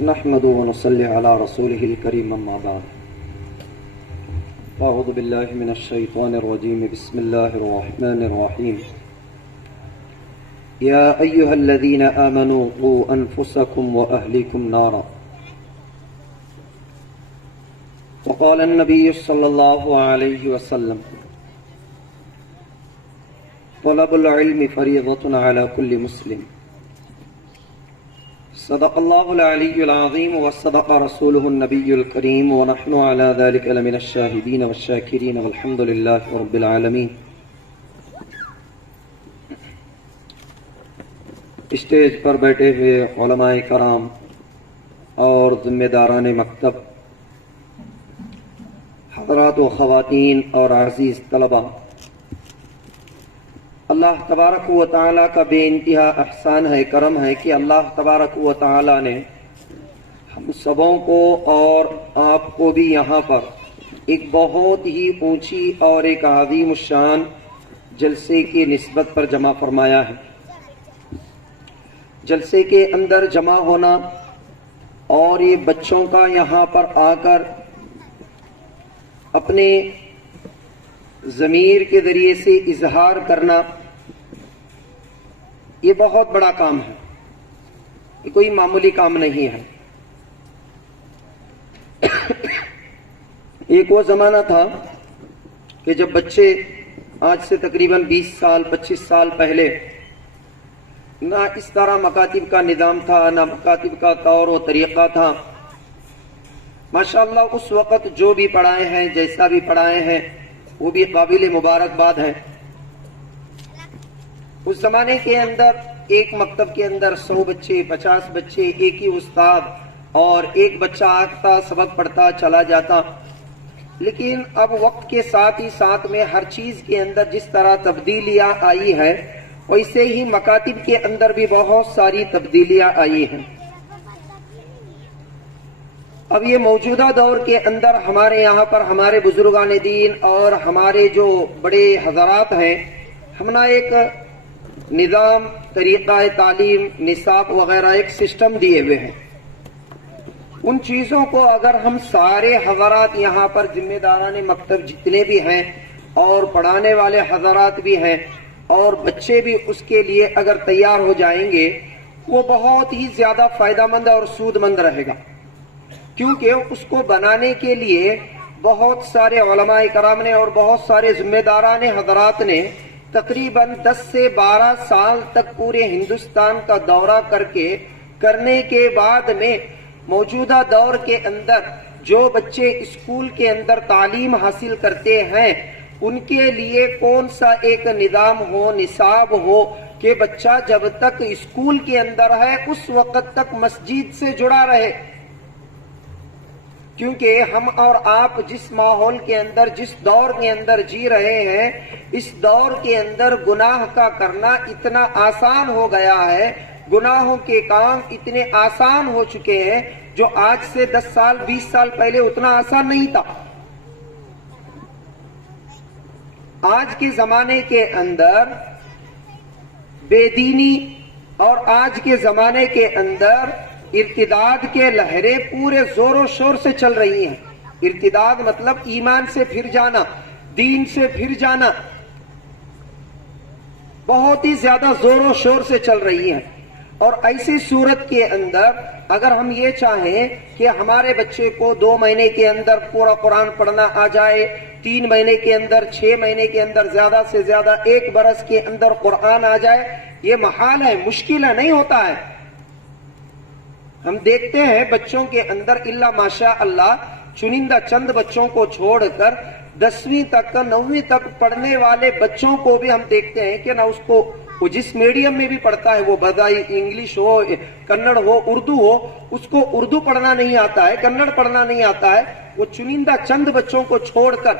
نحمد ونصلي على رسوله الكريم اما بعد اعوذ بالله من الشيطان الرجيم بسم الله الرحمن الرحيم يا ايها الذين امنوا قوا انفسكم واهليكم نارا وقال النبي صلى الله عليه وسلم طلب العلم فريضة على كل مسلم صدق الله العلي العظيم وصدق رسوله النبي الكريم ونحن على ذلك لمن الشاهدين والشاكرين والحمد لله رب العالمين۔ اسٹیج پر بیٹھے ہوئے علماء کرام اور ذمہ داران مکتب، حضرات و خواتین اور عزیز طلباء، اللہ تبارک و تعالیٰ کا بے انتہا احسان ہے، کرم ہے کہ اللہ تبارک و تعالیٰ نے ہم سبوں کو اور آپ کو بھی یہاں پر ایک بہت ہی اونچی اور ایک عظیم الشان جلسے کی نسبت پر جمع فرمایا ہے۔ جلسے کے اندر جمع ہونا اور یہ بچوں کا یہاں پر آ کر اپنے ضمیر کے ذریعے سے اظہار کرنا، یہ بہت بڑا کام ہے، یہ کوئی معمولی کام نہیں ہے۔ ایک وہ زمانہ تھا کہ جب بچے آج سے تقریباً 20 سال 25 سال پہلے نہ اس طرح مکاتب کا نظام تھا، نہ مکاتب کا طور و طریقہ تھا۔ ماشاءاللہ اس وقت جو بھی پڑھائے ہیں، جیسا بھی پڑھائے ہیں، وہ بھی قابل مبارکباد ہے۔ اس زمانے کے اندر ایک مکتب کے اندر 100 بچے 50 بچے، ایک ہی استاد اور ایک بچہ آتا سبق پڑھتا چلا جاتا۔ لیکن اب وقت کے ساتھ ہی ساتھ میں ہر چیز کے اندر جس طرح تبدیلیاں آئی ہے، ویسے ہی مکاتب کے اندر بھی بہت ساری تبدیلیاں آئی ہیں۔ اب یہ موجودہ دور کے اندر ہمارے یہاں پر ہمارے بزرگان دین اور ہمارے جو بڑے حضرات ہیں، ہم نے ایک نظام، طریقہ تعلیم، نصاب وغیرہ ایک سسٹم دیے ہوئے ہیں۔ ان چیزوں کو اگر ہم سارے حضرات یہاں پر ذمہ داران مکتب جتنے بھی ہیں اور پڑھانے والے حضرات بھی ہیں اور بچے بھی اس کے لیے اگر تیار ہو جائیں گے، وہ بہت ہی زیادہ فائدہ مند اور سود مند رہے گا، کیونکہ اس کو بنانے کے لیے بہت سارے علماء کرام نے اور بہت سارے ذمہ داران حضرات نے تقریباً 10 سے 12 سال تک پورے ہندوستان کا دورہ کرنے کے بعد میں موجودہ دور کے اندر جو بچے اسکول کے اندر تعلیم حاصل کرتے ہیں، ان کے لیے کون سا ایک نظام ہو، نصاب ہو کہ بچہ جب تک اسکول کے اندر ہے اس وقت تک مسجد سے جڑا رہے۔ کیونکہ ہم اور آپ جس ماحول کے اندر، جس دور کے اندر جی رہے ہیں، اس دور کے اندر گناہ کا کرنا اتنا آسان ہو گیا ہے، گناہوں کے کام اتنے آسان ہو چکے ہیں جو آج سے 10 سال 20 سال پہلے اتنا آسان نہیں تھا۔ آج کے زمانے کے اندر بے دینی اور آج کے زمانے کے اندر ارتداد کے لہریں پورے زور و شور سے چل رہی ہیں۔ ارتداد مطلب ایمان سے پھر جانا، دین سے پھر جانا، بہت ہی زیادہ زور و شور سے چل رہی ہیں۔ اور ایسی صورت کے اندر اگر ہم یہ چاہیں کہ ہمارے بچے کو 2 مہینے کے اندر پورا قرآن پڑھنا آ جائے، 3 مہینے کے اندر، 6 مہینے کے اندر، زیادہ سے زیادہ 1 برس کے اندر قرآن آ جائے، یہ محال ہے، مشکل ہے، نہیں ہوتا ہے۔ ہم دیکھتے ہیں بچوں کے اندر الا ماشاء اللہ چنندہ چند بچوں کو چھوڑ کر 10ویں تک 9ویں تک پڑھنے والے بچوں کو بھی ہم دیکھتے ہیں کہ نہ اس کو، وہ جس میڈیم میں بھی پڑھتا ہے، وہ بدائی انگلش ہو، کنڑ ہو، اردو ہو، اس کو اردو پڑھنا نہیں آتا ہے، کنڑ پڑھنا نہیں آتا ہے، وہ چنندہ چند بچوں کو چھوڑ کر۔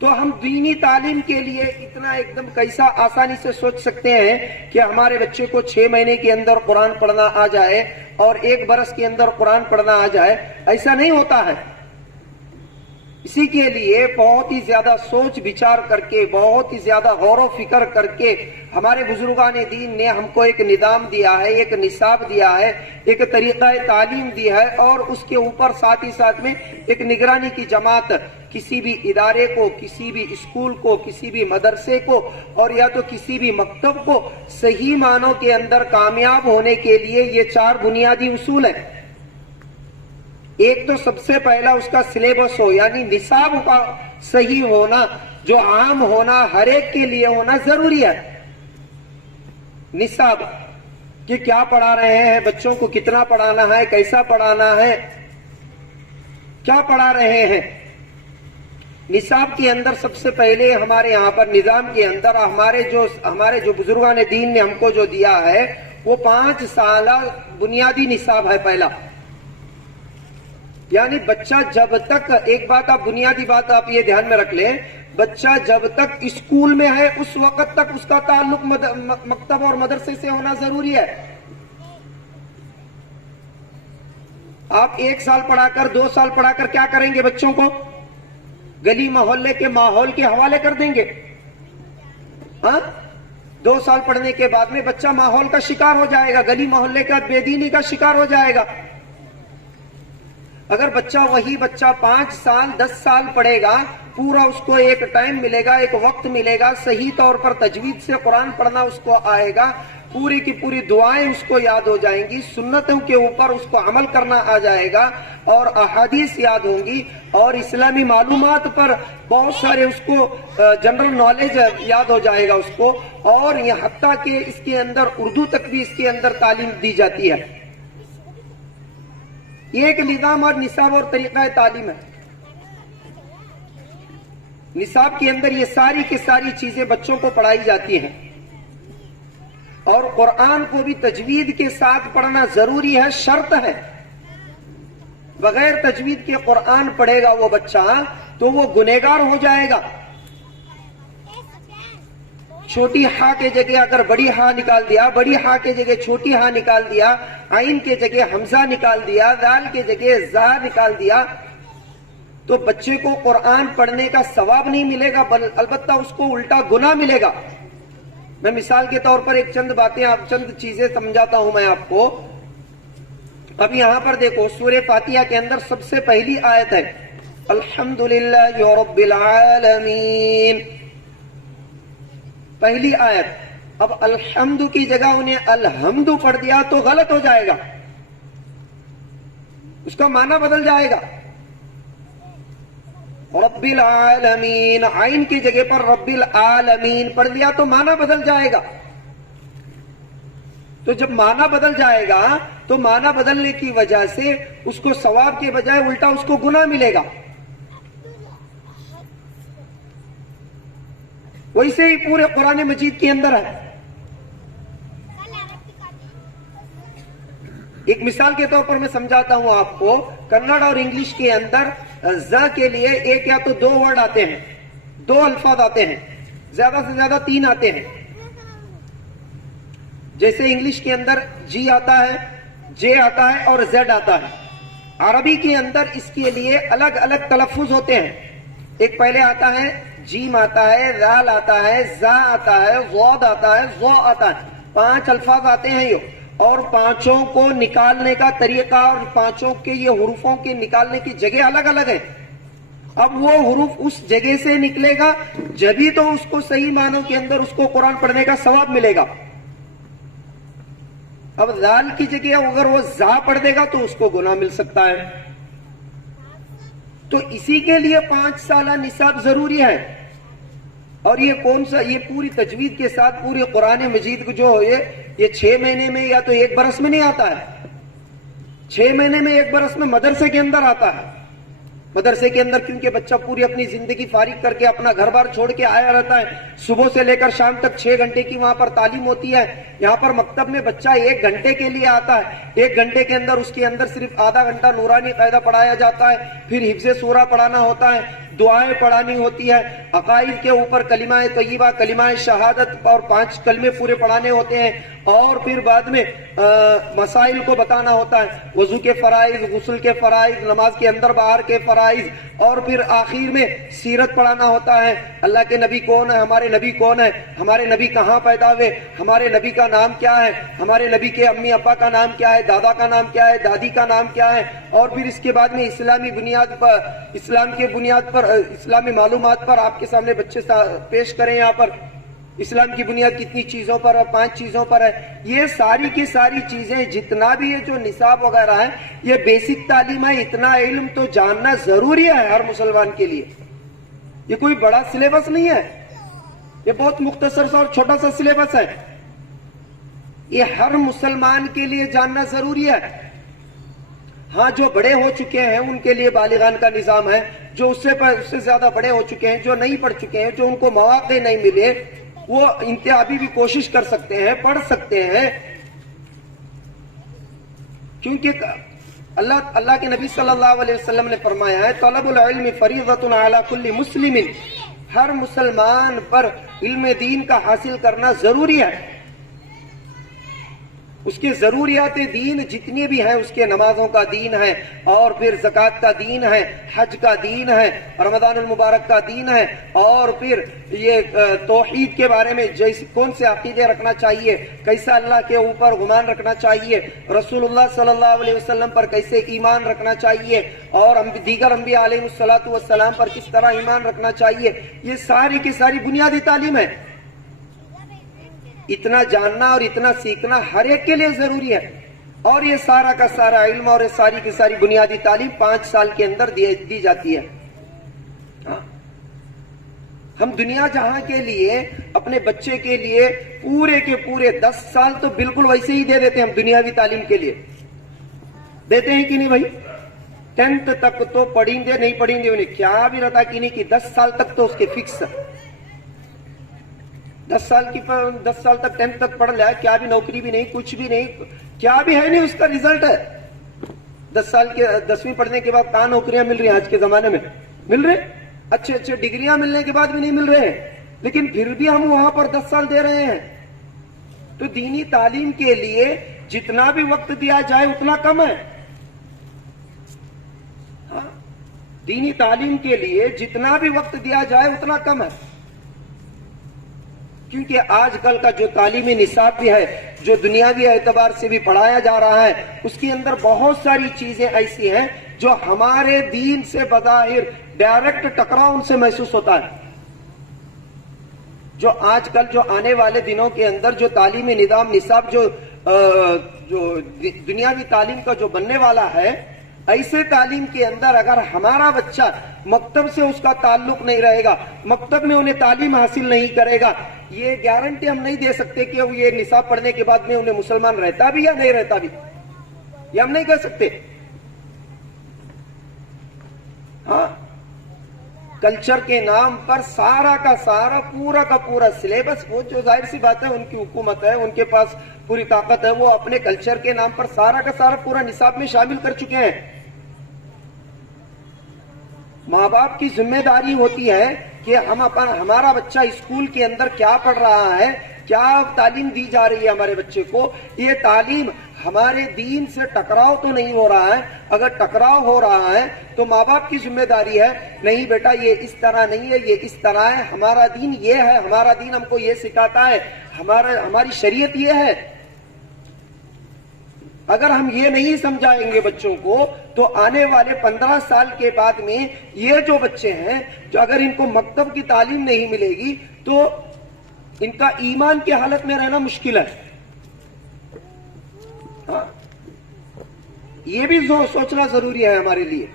تو ہم دینی تعلیم کے لیے اتنا ایک دم کیسا آسانی سے سوچ سکتے ہیں کہ ہمارے بچے کو 6 مہینے کے اندر قرآن پڑھنا آ جائے اور 1 برس کے اندر قرآن پڑھنا آ جائے؟ ایسا نہیں ہوتا ہے۔ اسی کے لیے بہت ہی زیادہ سوچ بچار کر کے، بہت ہی زیادہ غور و فکر کر کے ہمارے بزرگان دین نے ہم کو ایک نظام دیا ہے، ایک نصاب دیا ہے، ایک طریقہ تعلیم دیا ہے، اور اس کے اوپر ساتھ ہی ساتھ میں ایک نگرانی کی جماعت، کسی بھی ادارے کو، کسی بھی اسکول کو، کسی بھی مدرسے کو، اور یا تو کسی بھی مکتب کو صحیح معنوں کے اندر کامیاب ہونے کے لیے یہ 4 بنیادی اصول ہیں۔ ایک تو سب سے پہلا اس کا سلیبس ہو، یعنی نصاب کا صحیح ہونا، جو عام ہونا، ہر ایک کے لیے ہونا ضروری ہے۔ نصاب کہ کیا پڑھا رہے ہیں، بچوں کو کتنا پڑھانا ہے، کیسا پڑھانا ہے، کیا پڑھا رہے ہیں۔ نصاب کے اندر سب سے پہلے ہمارے یہاں پر نظام کے اندر ہمارے جو بزرگان دین نے ہم کو جو دیا ہے وہ 5 سالہ بنیادی نصاب ہے پہلا۔ یعنی بچہ جب تک، ایک بات آپ، بنیادی بات آپ یہ دھیان میں رکھ لیں، بچہ جب تک اسکول میں ہے اس وقت تک اس کا تعلق مکتب اور مدرسے سے ہونا ضروری ہے۔ آپ 1 سال پڑھا کر، 2 سال پڑھا کر کیا کریں گے؟ بچوں کو گلی محلے کے ماحول کے حوالے کر دیں گے۔ 2 سال پڑھنے کے بعد میں بچہ ماحول کا شکار ہو جائے گا، گلی محلے کا بے دینی کا شکار ہو جائے گا۔ اگر وہی بچہ 5 سال 10 سال پڑھے گا، پورا اس کو ایک ٹائم ملے گا، ایک وقت ملے گا، صحیح طور پر تجوید سے قرآن پڑھنا اس کو آئے گا، پوری کی پوری دعائیں اس کو یاد ہو جائیں گی، سنتوں کے اوپر اس کو عمل کرنا آ جائے گا، اور احادیث یاد ہوں گی، اور اسلامی معلومات پر بہت سارے اس کو جنرل نالج یاد ہو جائے گا اس کو، اور یہ حتیٰ کہ اس کے اندر اردو تک بھی اس کے اندر تعلیم دی جاتی ہے۔ یہ ایک نظام اور نصاب اور طریقہ تعلیم ہے۔ نصاب کے اندر یہ ساری کی ساری چیزیں بچوں کو پڑھائی جاتی ہیں، اور قرآن کو بھی تجوید کے ساتھ پڑھنا ضروری ہے، شرط ہے۔ بغیر تجوید کے قرآن پڑھے گا وہ بچہ تو وہ گنہگار ہو جائے گا۔ چھوٹی ہا کے جگہ اگر بڑی ہا نکال دیا، بڑی ہا کے جگہ چھوٹی ہا نکال دیا، عین کے جگہ حمزہ نکال دیا، دال کے جگہ زا نکال دیا، تو بچے کو قرآن پڑھنے کا ثواب نہیں ملے گا، البتہ اس کو الٹا گناہ ملے گا۔ میں مثال کے طور پر ایک چند چیزیں سمجھاتا ہوں میں آپ کو۔ اب یہاں پر دیکھو، سورہ فاتحہ کے اندر سب سے پہلی آیت ہے الحمدللہ رب العالمین، پہلی آیت۔ اب الحمد کی جگہ انہیں الحمد پڑھ دیا تو غلط ہو جائے گا، اس کا معنی بدل جائے گا۔ رب العالمین، عین کی جگہ پر رب العالمین پڑھ دیا تو معنی بدل جائے گا۔ تو جب معنی بدل جائے گا تو معنی بدلنے کی وجہ سے اس کو ثواب کے بجائے الٹا اس کو گناہ ملے گا۔ ویسے ہی پورے قرآن مجید کے اندر ہے۔ ایک مثال کے طور پر میں سمجھاتا ہوں آپ کو، کنڑ اور انگلش کے اندر ز کے لیے ایک یا تو 2 ورڈ آتے ہیں، 2 الفاظ آتے ہیں، زیادہ سے زیادہ 3 آتے ہیں۔ جیسے انگلش کے اندر جی آتا ہے، جے آتا ہے اور زیڈ آتا ہے۔ عربی کے اندر اس کے لیے الگ الگ تلفظ ہوتے ہیں۔ ایک پہلے آتا ہے جیم آتا ہے، رال آتا ہے، زا آتا ہے، ضاد آتا ہے، ضا آتا ہے، 5 الفاظ آتے ہیں یہ، اور 5 کو نکالنے کا طریقہ اور 5 کے یہ حروفوں کے نکالنے کی جگہ الگ الگ ہے۔ اب وہ حروف اس جگہ سے نکلے گا جبھی تو اس کو صحیح معنوں کے اندر اس کو قرآن پڑھنے کا ثواب ملے گا۔ اب ذال کی جگہ اگر وہ زا پڑھ دے گا تو اس کو گناہ مل سکتا ہے۔ تو اسی کے لیے 5 سالہ نصاب ضروری ہے۔ اور یہ کون سا، یہ پوری تجوید کے ساتھ پوری قرآن مجید کو جو یہ 6 مہینے میں یا تو 1 برس میں نہیں آتا ہے، 6 مہینے میں 1 برس میں مدرسے کے اندر آتا ہے۔ مدرسے کے اندر کیونکہ بچہ پوری اپنی زندگی فارغ کر کے اپنا گھر بار چھوڑ کے آیا رہتا ہے، صبح سے لے کر شام تک 6 گھنٹے کی وہاں پر تعلیم ہوتی ہے۔ یہاں پر مکتب میں بچہ 1 گھنٹے کے لیے آتا ہے، 1 گھنٹے کے اندر اس کے اندر صرف آدھا گھنٹہ نورانی قاعدہ پڑھایا جاتا ہے، پھر حفظ سورہ پڑھانا ہوتا ہے، دعائیں پڑھانی ہوتی ہے، عقائد کے اوپر کلمہ طیبہ، کلمہ شہادت اور 5 کلمے پورے پڑھانے ہوتے ہیں، اور پھر بعد میں مسائل کو بتانا ہوتا ہے، وضو کے فرائض، غسل کے فرائض، نماز کے اندر باہر کے فرائض، اور پھر آخر میں سیرت پڑھانا ہوتا ہے، اللہ کے نبی کون ہے، ہمارے نبی کون ہے، ہمارے نبی کہاں پیدا ہوئے، ہمارے نبی کا نام کیا ہے، ہمارے نبی کے امی ابا کا نام کیا ہے، دادا کا نام کیا ہے، دادی کا نام کیا ہے، اور پھر اس کے بعد میں اسلامی بنیاد پر، اسلام کے بنیاد پر، اسلامی معلومات پر آپ کے سامنے بچے پیش کریں۔ یہاں پر اسلام کی بنیاد کتنی چیزوں پر ہے؟ 5 چیزوں پر ہے۔ یہ ساری کی ساری چیزیں، جتنا بھی یہ جو نصاب وغیرہ ہے، یہ بیسک تعلیم ہے۔ اتنا علم تو جاننا ضروری ہے ہر مسلمان کے لیے۔ یہ کوئی بڑا سلیبس نہیں ہے، یہ بہت مختصر سا اور چھوٹا سا سلیبس ہے۔ یہ ہر مسلمان کے لیے جاننا ضروری ہے۔ ہاں، جو بڑے ہو چکے ہیں ان کے لیے بالغان کا نظام ہے، جو اس سے زیادہ بڑے ہو چکے ہیں، جو نہیں پڑھ چکے ہیں، جو ان کو مواقع نہیں ملے، وہ انتہابی بھی کوشش کر سکتے ہیں، پڑھ سکتے ہیں، کیونکہ اللہ کے نبی صلی اللہ علیہ وسلم نے فرمایا ہے، طلب العلم فریضۃ علی کل مسلم، ہر مسلمان پر علم دین کا حاصل کرنا ضروری ہے۔ اس کے ضروریات دین جتنی بھی ہیں، اس کے نمازوں کا دین ہے، اور پھر زکوٰۃ کا دین ہے، حج کا دین ہے، رمضان المبارک کا دین ہے، اور پھر یہ توحید کے بارے میں کون سے عقیدے رکھنا چاہیے، کیسا اللہ کے اوپر گمان رکھنا چاہیے، رسول اللہ صلی اللہ علیہ وسلم پر کیسے ایمان رکھنا چاہیے، اور دیگر انبیاء علیہ الصلوۃ والسلام پر کس طرح ایمان رکھنا چاہیے، یہ ساری کی ساری بنیادی تعلیم ہے۔ اتنا جاننا اور اتنا سیکھنا ہر ایک کے لیے ضروری ہے، اور یہ سارا کا سارا علم اور یہ ساری کی ساری بنیادی تعلیم 5 سال کے اندر دی جاتی ہے۔ ہم دنیا جہاں کے لیے اپنے بچے کے لیے پورے کے پورے 10 سال تو بالکل ویسے ہی دے دیتے ہیں، ہم دنیاوی تعلیم کے لیے دیتے ہیں کہ نہیں بھائی؟ 10th تک تو پڑھیں گے، نہیں پڑھیں گے انہیں کیا بھی رہتا کہ نہیں، کہ 10 سال تک تو اس کے فکس، 10 سال تک 10th تک پڑھ لیا، کیا بھی نوکری بھی نہیں، کچھ بھی نہیں، کیا بھی ہے نہیں، اس کا رزلٹ ہے۔ 10 سال کے 10ویں پڑھنے کے بعد کہاں نوکریاں مل رہی ہیں؟ آج کے زمانے میں مل رہے، اچھے اچھے ڈگریاں ملنے کے بعد بھی نہیں مل رہے ہیں، لیکن پھر بھی ہم وہاں پر 10 سال دے رہے ہیں۔ تو دینی تعلیم کے لیے جتنا بھی وقت دیا جائے اتنا کم ہے۔ دینی تعلیم کے لیے جتنا بھی وقت دیا جائے اتنا کم ہے، کیونکہ آج کل کا جو تعلیمی نصاب بھی ہے، جو دنیاوی اعتبار سے بھی پڑھایا جا رہا ہے، اس کے اندر بہت ساری چیزیں ایسی ہیں جو ہمارے دین سے بظاہر ڈائریکٹ ٹکراؤ ان سے محسوس ہوتا ہے۔ جو آج کل جو آنے والے دنوں کے اندر جو تعلیمی نصاب جو دنیاوی تعلیم کا جو بننے والا ہے، ایسے تعلیم کے اندر اگر ہمارا بچہ مکتب سے اس کا تعلق نہیں رہے گا، مکتب میں انہیں تعلیم حاصل نہیں کرے گا، یہ گارنٹی ہم نہیں دے سکتے کہ یہ نصاب پڑھنے کے بعد میں انہیں مسلمان رہتا بھی یا نہیں رہتا بھی، یہ ہم نہیں کہہ سکتے۔ ہاں، کلچر کے نام پر سارا کا سارا پورا کا پورا سلیبس، وہ جو ظاہر سی بات ہے ان کی حکومت ہے، ان کے پاس پوری طاقت ہے، وہ اپنے کلچر کے نام پر سارا کا سارا پورا نصاب میں شامل کر چکے ہیں۔ ماں باپ کی ذمہ داری ہوتی ہے کہ ہمارا بچہ اسکول کے اندر کیا پڑھ رہا ہے، کیا تعلیم دی جا رہی ہے ہمارے بچے کو، یہ تعلیم ہمارے دین سے ٹکراؤ تو نہیں ہو رہا ہے۔ اگر ٹکراؤ ہو رہا ہے تو ماں باپ کی ذمہ داری ہے، نہیں بیٹا یہ اس طرح نہیں ہے، یہ اس طرح ہے، ہمارا دین یہ ہے، ہمارا دین ہم کو یہ سکھاتا ہے، ہماری شریعت یہ ہے۔ اگر ہم یہ نہیں سمجھائیں گے بچوں کو تو آنے والے 15 سال کے بعد میں یہ جو بچے ہیں، جو اگر ان کو مکتب کی تعلیم نہیں ملے گی تو ان کا ایمان کی حالت میں رہنا مشکل ہے۔ ہاں، یہ بھی سوچنا ضروری ہے ہمارے لیے۔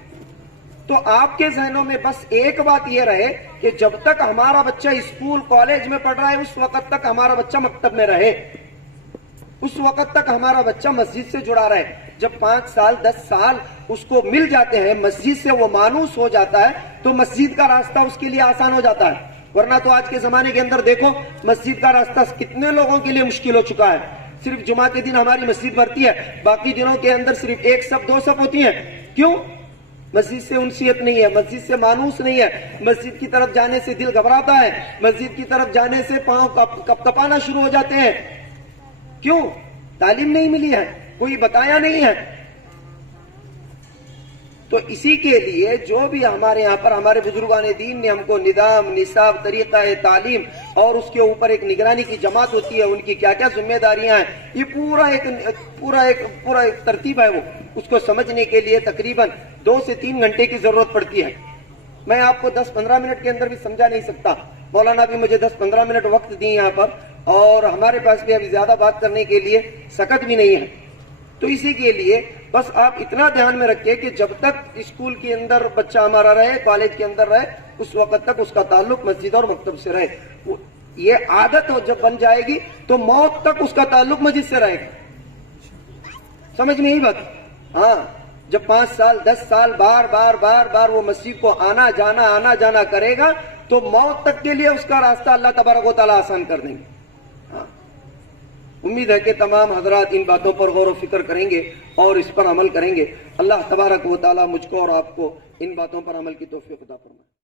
تو آپ کے ذہنوں میں بس ایک بات یہ رہے کہ جب تک ہمارا بچہ اسکول کالج میں پڑھ رہا ہے اس وقت تک ہمارا بچہ مکتب میں رہے، اس وقت تک ہمارا بچہ مسجد سے جڑا رہے۔ جب 5 سال 10 سال اس کو مل جاتے ہیں، مسجد سے وہ مانوس ہو جاتا ہے، تو مسجد کا راستہ اس کے لیے آسان ہو جاتا ہے۔ ورنہ تو آج کے زمانے کے اندر دیکھو مسجد کا راستہ کتنے لوگوں کے لیے مشکل ہو چکا ہے۔ صرف جمعہ کے دن ہماری مسجد بھرتی ہے، باقی دنوں کے اندر صرف 1 صف 2 صف ہوتی ہیں۔ کیوں؟ مسجد سے انسیت نہیں ہے، مسجد سے مانوس نہیں ہے، مسجد کی طرف جانے سے دل گھبراتا ہے، مسجد کی طرف جانے سے پاؤں کپانا شروع ہو جاتے ہیں۔ کیوں؟ تعلیم نہیں ملی ہے، کوئی بتایا نہیں ہے. تو اسی کے لیے جو بھی ہمارے یہاں پر ہمارے بزرگان دین نے ہم کو نظام، نصاب، طریقہ تعلیم اور اس کے اوپر ایک نگرانی کی جماعت ہوتی ہے، ان کی کیا کیا ذمہ داریاں ہیں، یہ پورا ایک ترتیب ہے. وہ اس کو سمجھنے کے لیے تقریباً 2 سے 3 گھنٹے کی ضرورت پڑتی ہے. میں آپ کو 10-15 منٹ کے اندر بھی سمجھا نہیں سکتا. مولانا بھی مجھے 10-15 منٹ وقت دی یہاں پر، اور ہمارے پاس بھی ابھی زیادہ بات کرنے کے لیے سکت بھی نہیں ہے. تو اسی کے لیے بس آپ اتنا دھیان میں رکھیں کہ جب تک اسکول کے اندر بچہ ہمارا رہے، کالج کے اندر رہے، اس وقت تک اس کا تعلق مسجد اور مکتب سے رہے. یہ عادت جب بن جائے گی تو موت تک اس کا تعلق مسجد سے رہے گا. سمجھ میں ہی بات؟ ہاں، جب 5 سال 10 سال بار وہ مسجد کو آنا جانا کرے گا تو موت تک کے لیے اس کا راستہ اللہ تبارک و تعالیٰ آسان کر دیں گے. امید ہے کہ تمام حضرات ان باتوں پر غور و فکر کریں گے اور اس پر عمل کریں گے. اللہ تبارک و تعالیٰ مجھ کو اور آپ کو ان باتوں پر عمل کی توفیق عطا فرمائے.